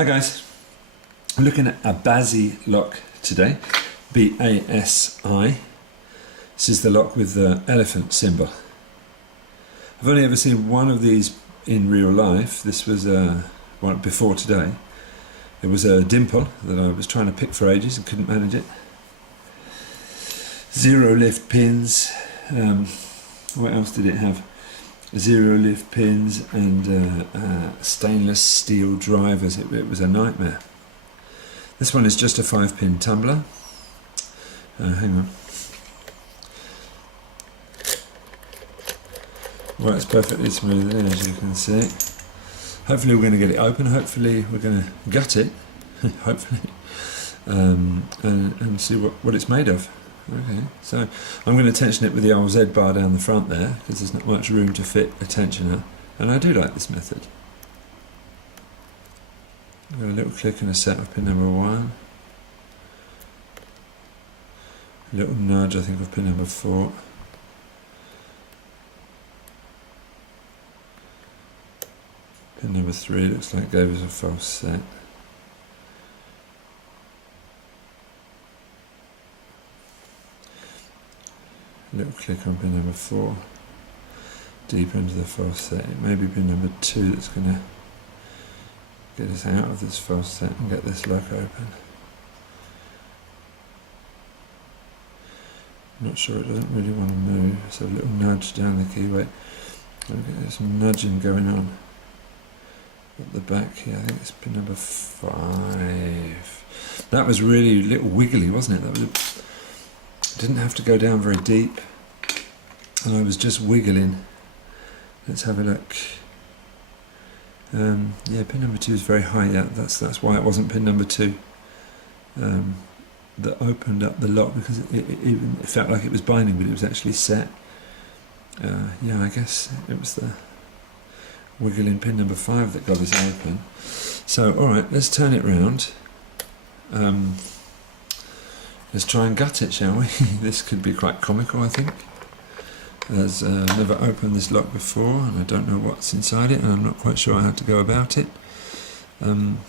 Hi guys, I'm looking at a BASI lock today, B-A-S-I. This is the lock with the elephant symbol. I've only ever seen one of these in real life. This was one before today. It was a dimple that I was trying to pick for ages and couldn't manage it. 0 lift pins, what else did it have? 0 lift pins and stainless steel drivers. It was a nightmare. This one is just a 5-pin tumbler. Hang on. Works perfectly smoothly, as you can see. Hopefully we're going to get it open. Hopefully we're going to gut it. Hopefully. And see what it's made of. Okay, so I'm going to tension it with the old Z bar down the front there, because there's not much room to fit a tensioner, and I do like this method. Got a little click and a set of pin number 1. A little nudge, I think, of pin number 4. Pin number 3 looks like gave us a false set. Little click on pin number 4, deeper into the false set. It may be pin number 2 that's going to get us out of this false set and get this lock open. I'm not sure, it doesn't really want to move, so a little nudge down the keyway. There's some nudging going on at the back here. I think it's pin number 5. That was really a little wiggly, wasn't it? That was didn't have to go down very deep, and I was just wiggling. Let's have a look. Yeah, pin number 2 is very high. Yeah, that's why it wasn't pin number 2 that opened up the lock, because it felt like it was binding, but it was actually set. Yeah, I guess it was the wiggling pin number 5 that got us open. So, all right, let's turn it round. Let's try and gut it, shall we? This could be quite comical, I think. As I've never opened this lock before, and I don't know what's inside it, and I'm not quite sure how to go about it. I'm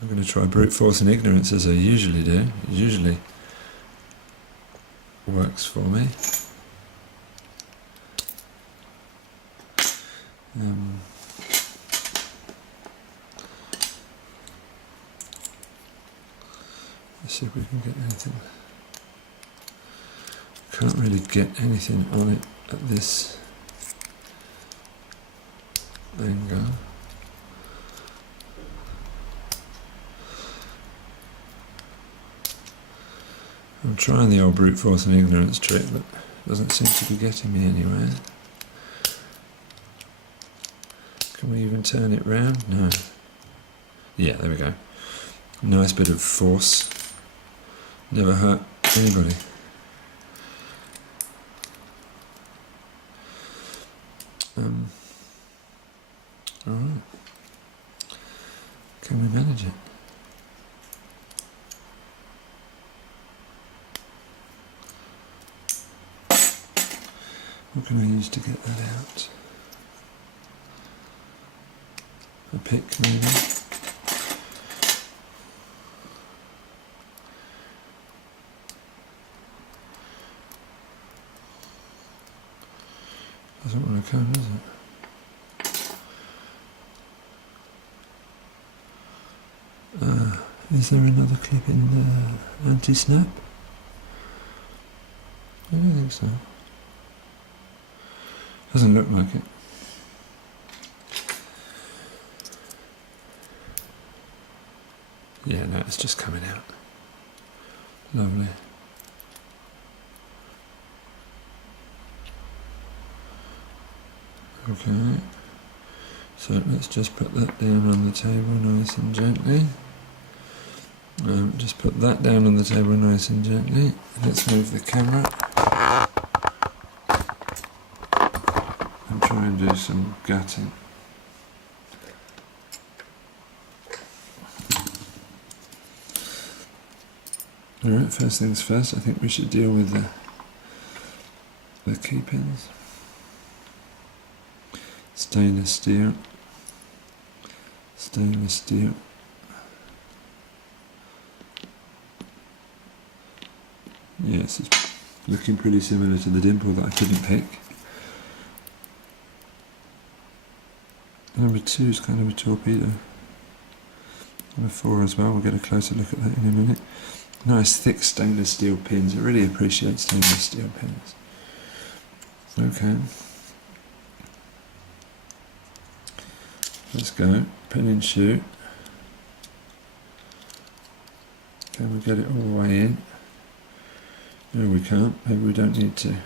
going to try brute force and ignorance, as I usually do. It usually works for me. Let's see if we can get anything. Can't really get anything on it at this angle. I'm trying the old brute force and ignorance trick, but it doesn't seem to be getting me anywhere. Can we even turn it round? No. Yeah, there we go. Nice bit of force. Never hurt anybody. Alright. Can we manage it? What can I use to get that out? A pick, maybe? Doesn't want to come, does it? Is there another clip in the anti-snap? I don't think so. Doesn't look like it. Yeah, no, it's just coming out. Lovely. Okay, so let's just put that down on the table nice and gently. Just put that down on the table nice and gently. Let's move the camera and try and do some gutting. Alright, first things first, I think we should deal with the key pins. Stainless steel, stainless steel. Yes, it's looking pretty similar to the dimple that I couldn't pick. Number 2 is kind of a torpedo. Number 4 as well, we'll get a closer look at that in a minute. Nice thick stainless steel pins. I really appreciate stainless steel pins. Okay. Let's go. Pin and shoot. Can we get it all the way in? No, we can't. Maybe we don't need to.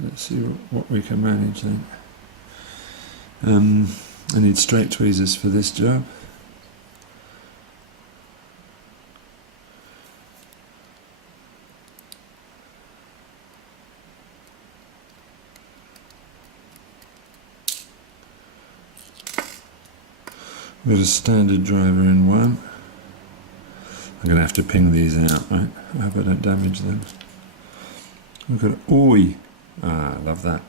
Let's see what we can manage then. I need straight tweezers for this job. We've got a standard driver in one. I'm going to have to ping these out, right? I hope I don't damage them. We've got oi. Ah, love that.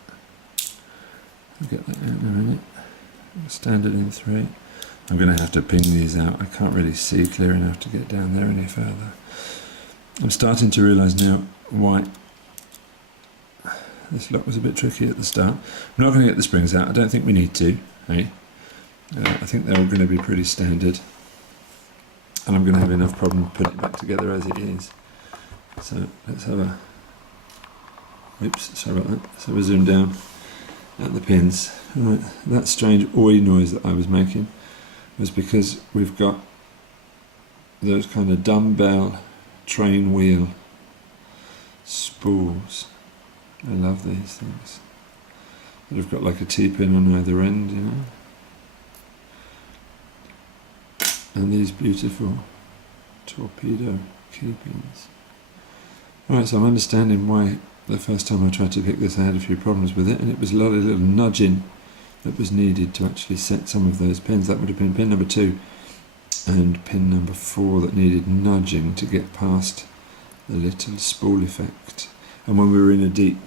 I'll get that out in a minute. Standard in 3. I'm going to have to ping these out. I can't really see clear enough to get down there any further. I'm starting to realise now why this lock was a bit tricky at the start. I'm not going to get the springs out. I don't think we need to. Eh? I think they're all going to be pretty standard. And I'm going to have enough problem putting it back together as it is. So let's have a... Oops, sorry about that. So we zoom down at the pins. Right, that strange oi noise that I was making was because we've got those kind of dumbbell train wheel spools. I love these things. They've got like a T-pin on either end, you know. And these beautiful torpedo key pins. Right, so I'm understanding why the first time I tried to pick this I had a few problems with it, and it was a lot of little nudging that was needed to actually set some of those pins. That would have been pin number 2 and pin number 4 that needed nudging to get past the little spool effect. And when we were in a deep,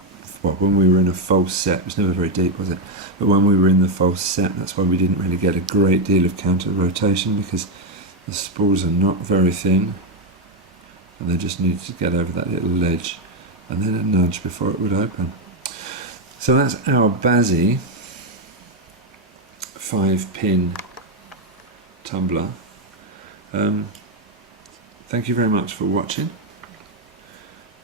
well, when we were in a false set, it was never very deep, was it? But when we were in the false set, that's why we didn't really get a great deal of counter rotation, because the spools are not very thin and they just needed to get over that little ledge and then a nudge before it would open. So that's our BASI 5-pin tumbler. Thank you very much for watching.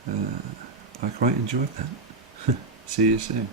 I quite enjoyed that. See you soon.